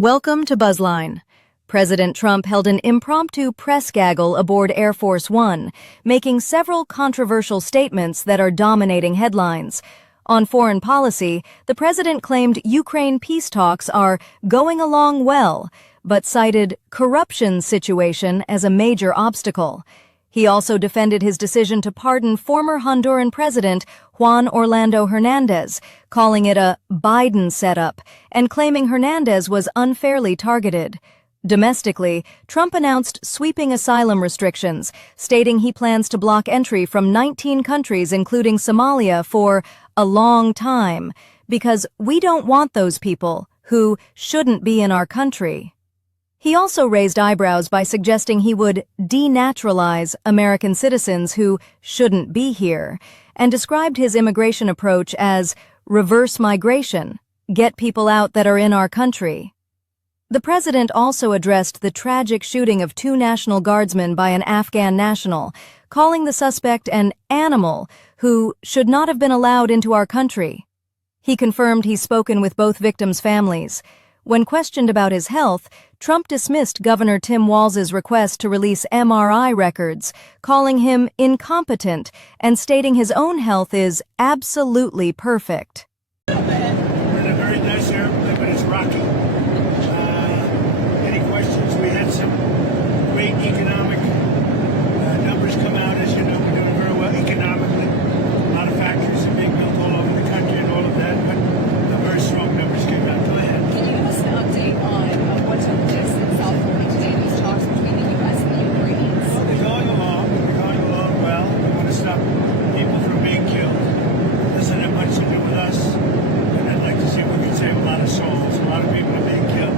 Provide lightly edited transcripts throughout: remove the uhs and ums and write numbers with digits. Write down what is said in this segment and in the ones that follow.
Welcome to Buzzline. President Trump held an impromptu press gaggle aboard Air Force One, making several controversial statements that are dominating headlines. On foreign policy, the president claimed Ukraine peace talks are going along well, but cited corruption situation as a major obstacle. He also defended his decision to pardon former Honduran President Juan Orlando Hernandez, calling it a Biden setup, and claiming Hernandez was unfairly targeted. Domestically, Trump announced sweeping asylum restrictions, stating he plans to block entry from 19 countries, including Somalia, for a long time, because we don't want those people who shouldn't be in our country. He also raised eyebrows by suggesting he would denaturalize American citizens who shouldn't be here, and described his immigration approach as reverse migration, get people out that are in our country. The president also addressed the tragic shooting of 2 National Guardsmen by an Afghan national, calling the suspect an animal who should not have been allowed into our country. He confirmed he's spoken with both victims' families. When questioned about his health, Trump dismissed Governor Walz's request to release MRI records, calling him incompetent and stating his own health is absolutely perfect. We're in a very nice airplane, but it's rocky. Any questions? We had some great economic numbers come out. As you know, we're doing very well economically. A lot of factories are being built all over the country and all of that, but very strong numbers came out. Go ahead. Can you give us an update on what took place in South Florida today, these talks between the U.S. and the Ukrainians? Well, they're going along. They're going along well. We want to stop people from being killed. It doesn't have much to do with us. And I'd like to see if we can save a lot of souls. A lot of people are being killed.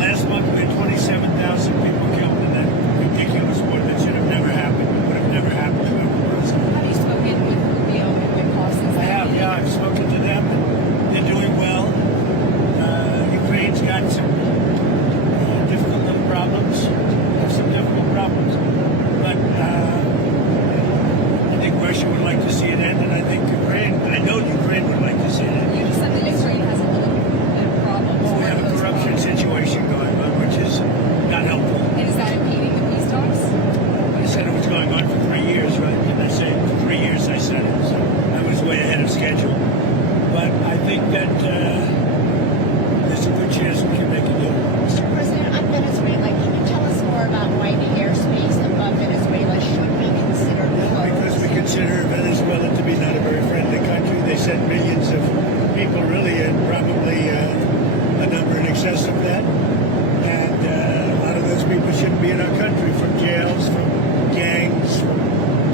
Last month, we had 27,000 people killed in that ridiculous war that should have never happened. It would have never happened if it was. Have you spoken with Rubio and Whitcock since I have, yeah. I've spoken to them. They're doing well. Ukraine's got some difficult little problems. Some difficult problems. But I think Russia would like to see it end, and I think I know Ukraine would like to see it end. You just said that Ukraine has a little bit of problems. Well, we have a corruption situation going on, which is not helpful. And is that impeding the peace talks? I said it was going on for 3 years, right? Didn't I say 3 years? I said it, so I was way ahead of schedule. But I think that there's a good chance we can make a deal. Mr. President, on Venezuela, can you tell us more about why the airspace above Venezuela should be considered closed? Because we consider Venezuela to be not a very friendly country. They sent millions of people, really, and probably a number in excess of that. And a lot of those people shouldn't be in our country, from jails, from gangs, from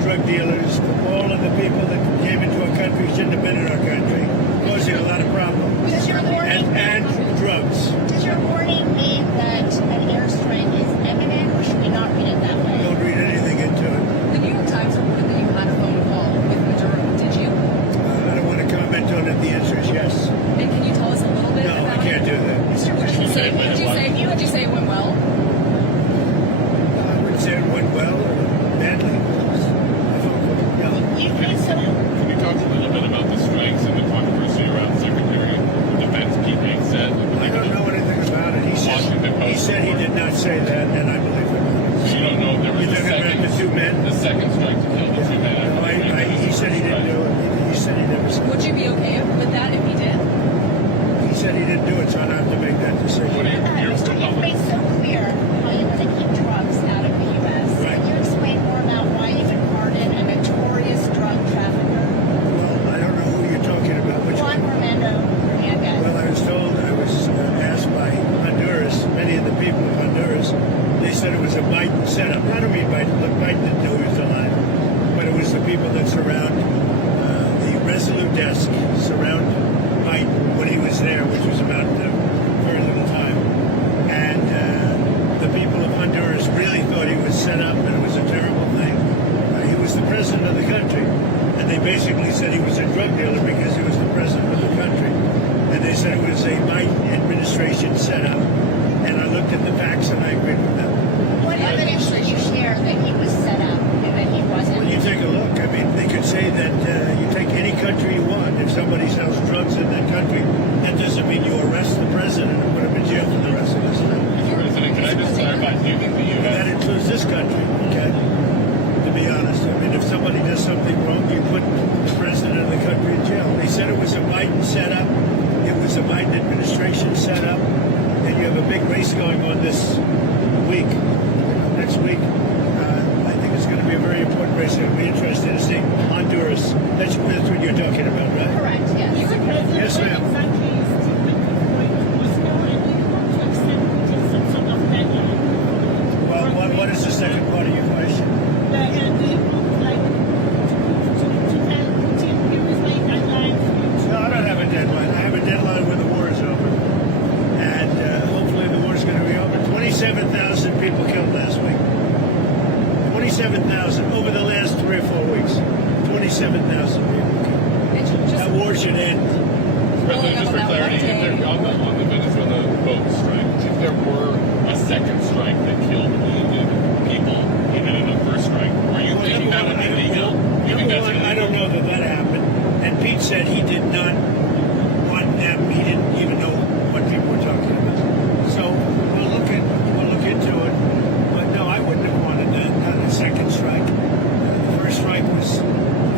drug dealers, from all of the people that came into our country shouldn't have been in our country, causing a lot of problems. Does your warning And drugs. Does your warning mean that an airstrike is imminent, or should we not read it that way? Don't read anything into it. The New York Times reported that you had a phone call with Maduro. Did you? I don't want to comment on it. The answer is yes. And can you tell us a little bit No, about I can't do that. Mr. Would you say it went well? I wouldn't say it went well or badly. No. You think so? Can you talk a little bit about the strikes and the controversy around Secretary of Defense Pete said? I don't know anything about it. He said he did not say that, and I believe him. So you don't know if there was You're talking about the 2 men? the second strike to kill the 2 men. He said he didn't do it. He said he never said it. Would you be okay with that if he did? He said he didn't do it, so I don't have to make that decision. Mr. You've made so clear how you want to keep drugs out of the U.S. Right. Can you explain more about why you would pardon a notorious drug trafficker, Well, I don't know who you're talking about. Which Juan one? Orlando Hernandez? Well, I was told, I was asked by Honduras, many of the people of Honduras, they said it was a Biden setup. I don't mean Biden, look, Biden didn't know he was alive, but it was the people that surround the Resolute desk, surround Biden when he was there, which was about very little time. And the people of Honduras really thought he was set up and it was a terrible thing. He was the president of the country, and they basically said he was a drug dealer because he was the president of the country. And they said it was a Biden administration setup. And I looked at the facts and I agreed with them. What evidence did you share that he was set up and that he wasn't? Well, you take a look. I mean, they could say that you take any country you want. If somebody sells drugs in that country, that doesn't mean you arrest the president and put him in jail for the rest That's what you're talking about, right? Correct, yes. Yes, ma'am. Well, what is the second part of your question? No, I don't have a deadline. I have a deadline when the war is over. And hopefully the war is going to be over. 27,000 people killed last week. 27,000 over the last 3 or 4 weeks. 27,000 people killed. That war should end. President, just for clarity, if there, on the Venezuela boat strike, if there were a second strike that killed wounded people and then a first strike, are you thinking that would be legal? You think that's illegal? I don't know that happened. And Pete said he did not want them. He didn't even know what people were talking about. So we'll look into it. But no, I wouldn't have wanted that. Not a second strike. The first strike was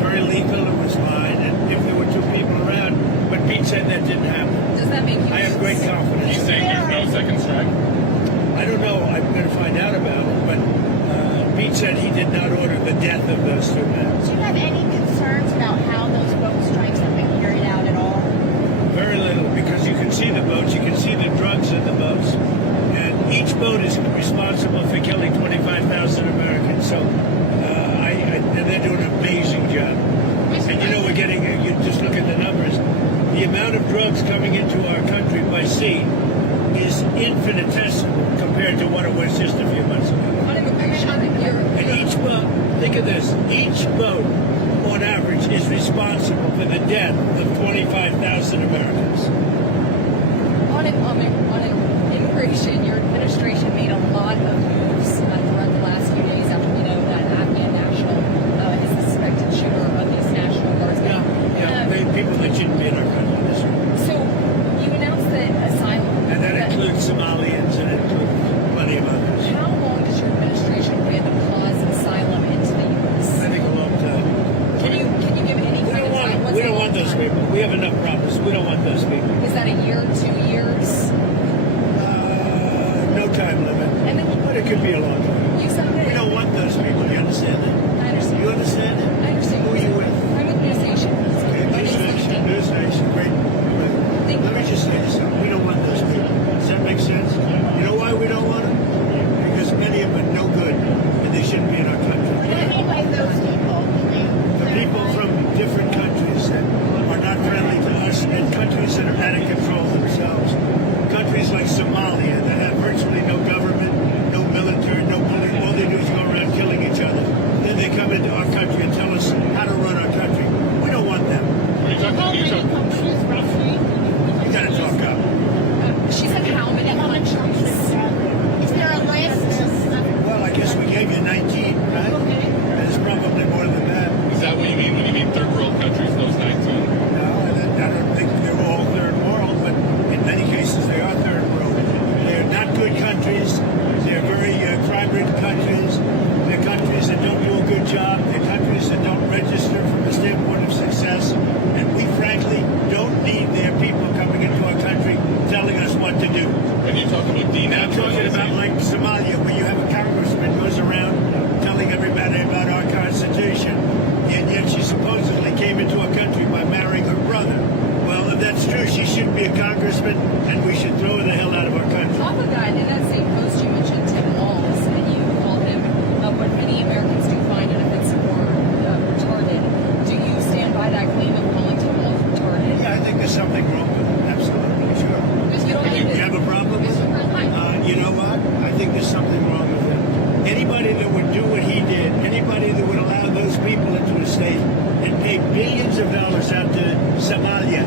very lethal. It was fine. And if there were 2 people around, but Pete said that didn't happen. Does that make you? I have great Are confidence. you saying there's no second strike? I don't know. I'm going to find out about it. But Pete said he did not order the death of those 2 men. Do you have any concerns about how those boat strikes have been carried out at all? Very little, because you can see the boats, you can see the drugs in the boats, and each boat is responsible for killing 25,000 Americans. So, and they're doing an amazing job. And you know, we're getting, you just look at the numbers, the amount of drugs coming into our country by sea is infinitesimal compared to what it was just a few months ago. And each boat, think of this, each boat on average is responsible for the death of 25,000 Americans. On immigration, your administration made a lot of moves throughout the last few days after we know that Afghan national is the suspected shooter of these National Guards. People that shouldn't be in our country. That's right. So you announced that asylum. And that includes Somalians and it includes plenty of others. How long does your administration plan to pause asylum into the U.S.? I think a long time. Can you give any kind of time? We don't want those people. We have enough problems. We don't want those people. Is that a year, 2 years? No time limit. And then But it could be a long time. you said that. We don't want those people. You understand that? I understand. You understand that? I understand. Who are you with? I'm with News Nation. Okay, My News name's Nation, News Nation, great. Let me just say this, we don't want those people. Does that make sense? You know why we don't want them? Because many of them are no good, and they shouldn't be in our country. What do you mean by those people? The people from different countries that are not friendly to us, and countries that are out of control themselves. Countries like Somalia that have virtually no government, no military, no police. All they do is go around killing each other. Then they come into our country and tell us how to run our country. We don't want them. Are you talking? You gotta talk up. She said how many countries? Is there a list? Well, I guess we gave you 19, right? There's probably more than that. Is that what you mean when you mean third world countries, those 19? No, I don't think they're all third world, but in many cases they are third world. They're not good countries. They're very crime-ridden countries. They're countries that don't do a good job. They're countries that don't register from the standpoint of success. And we frankly don't need their people coming into our country telling us what to do. And you talk about I'm talking about denaturalization. like Somalia, where you have a congressman goes around telling everybody about our Constitution, and yet she supposedly came into our country by marrying her brother. Well, if that's true, she shouldn't be a congressman, and we should throw her the hell out of our country. Top of that, in that same post, you mentioned Tim Walz, and you called him what many Americans do find an offensive or retarded. Do you stand by that claim of calling Tim Walz retarded? Yeah, I think there's something wrong with it. Absolutely, sure. Because you don't You have a problem with it? You know what? I think there's something wrong with it. Anybody that would do what he did, anybody that would allow those people into a state and pay billions of dollars out to Somalia.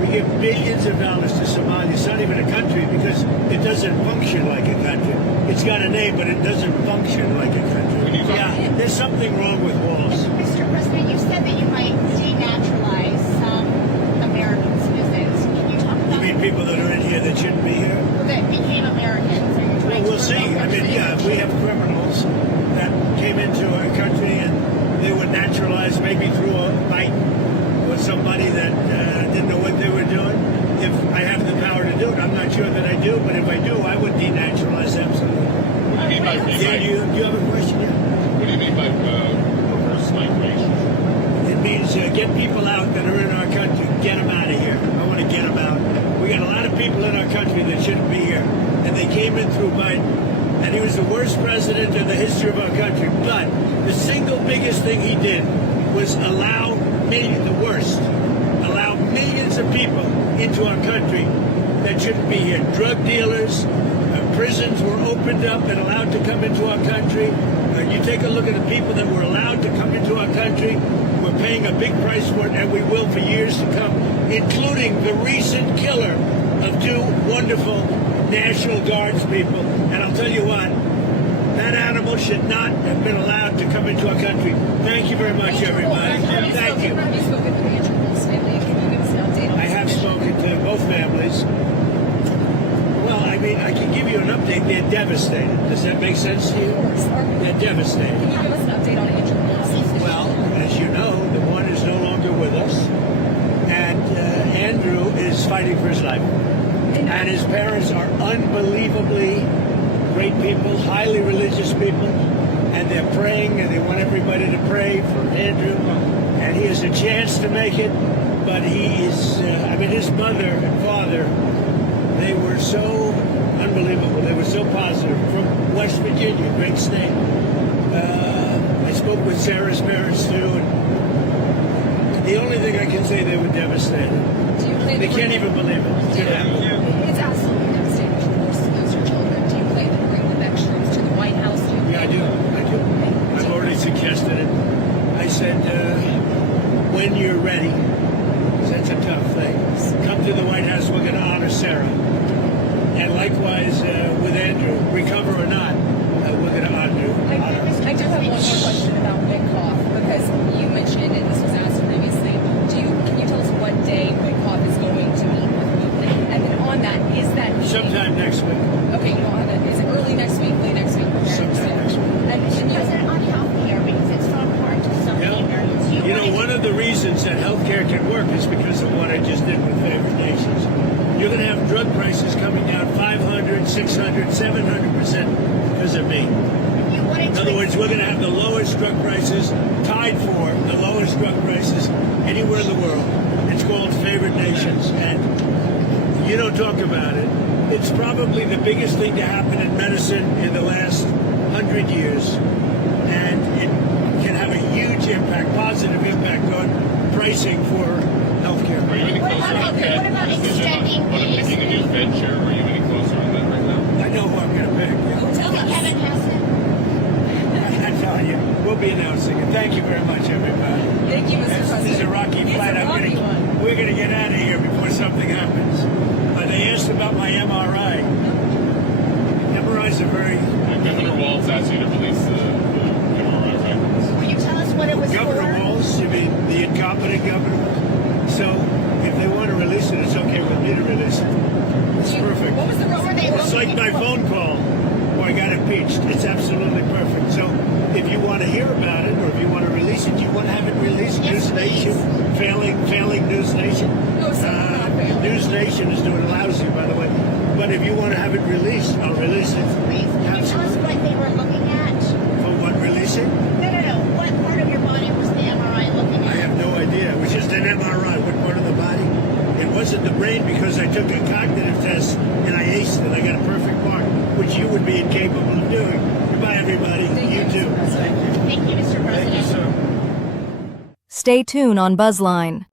We give billions of dollars to Somalia. It's not even a country because it doesn't function like a country. It's got a name, but it doesn't function like a country. Yeah, there's something wrong with Walz. Mr. President, you said that you might denaturalize some American citizens. Can you talk You about mean people that are in here that shouldn't be here? that became Americans? Are you trying Well, we'll to see. revoke I their mean, yeah, if we have criminals that came into our country and they were naturalized maybe through a fight or somebody that didn't know what they were doing. If I have the power to do it, I'm not sure that I do, but if I do, I would denaturalize absolutely. What do you mean by Yeah, do you have a question? Yeah. What do you mean by reverse migration? It means get people out that are in our country. Get them out of here. I want to get them out. We got a lot of people in our country that shouldn't be here, and they came in through Biden, and he was the worst president in the history of our country. But the single biggest thing he did was allow millions of people into our country that shouldn't be here. Drug dealers, prisons were opened up and allowed to come into our country. You take a look at the people that were allowed to come into our country. We're paying a big price for it, and we will for years to come, including the recent killer of two wonderful National Guards people. And I'll tell you what, that animal should not have been allowed to come into our country. Thank you very much, everybody. Thank you. Have you spoken with Andrew Walz's family? Can you give us an update on I have spoken to both families. Well, I mean, I can give you an update. They're devastated. Does that make sense to you? Of course. They're devastated. Can you give us an update on Andrew Walz? Well, as you know, the one is no longer with us, and Andrew is fighting for his life. And his parents are unbelievably great people, highly religious people, and they're praying, and they want everybody to pray for Andrew. And he has a chance to make it, but he is, his mother and father, they were so unbelievable. They were so positive. From West Virginia, great state. I spoke with Sarah's parents, too, and the only thing I can say, they were devastated. Do you plan They to can't bring- even believe it. It's absolutely devastating to lose your children. Do you plan to bring the next troops to the White House? Yeah, I do. I've already suggested it. I said, when you're ready, 'cause that's a tough thing, come to the White House. We're going to honor Sarah. And likewise with Andrew, recover or not, we're going to honor you. I do have one more question about Witkoff, because you mentioned, and this was asked previously, can you tell us what day Witkoff is going to meet with you? And then on that, is that meeting... Sometime next week. Okay, you don't have it. Is it early next week, late next week? Sometime next week. And can you... President, on healthcare, because it's so important to some Americans. You know, one of the reasons that healthcare can work is because of what I just did with favored nations. You're going to have drug prices coming down 500, 600, 700% because of me. In other words, we're going to have the lowest drug prices, tied for the lowest drug prices anywhere in the world. It's called favored nations, and you don't talk about it. It's probably the biggest thing to happen in medicine in the last 100 years, and it can have a huge impact, positive impact on pricing for healthcare. Are you any closer on that what about decision extending on picking a new Fed chair? Are you any closer on that right now? I know who I'm going to pick. Tell us. Kevin Hassett. I tell you, we'll be announcing it. Thank you very much, everybody. Thank you, Mr. President. This is a rocky flight. We're going to get out of here before something happens. They asked about my MRI. MRIs are very... Governor Walz asked you to release the MRI records. Will you tell us what it was Governor for? Walz, you mean the incompetent governor? So if they want to release it, it's okay with me to release it. It's perfect. What was the What were they It's like my phone call where I got impeached. It's absolutely perfect. So if you want to hear about it, or if you want to release it, you want to have it released. Yes, News Nation, failing News Nation. No, sir, not failing. News Nation is doing lousy, by the way. But if you want to have it released, I'll release it. Please, can you tell us what they were looking at? For what releasing? No. What part of your body was the MRI looking I at? have no idea. It was just an MRI. What part of the body? It wasn't the brain, because I took a cognitive test and I aced it. I got a perfect mark, which you would be incapable of doing. Goodbye, everybody. Thank you, too. Mr. President. Thank you, Mr. President. Thank you, sir. Stay tuned on Buzzline.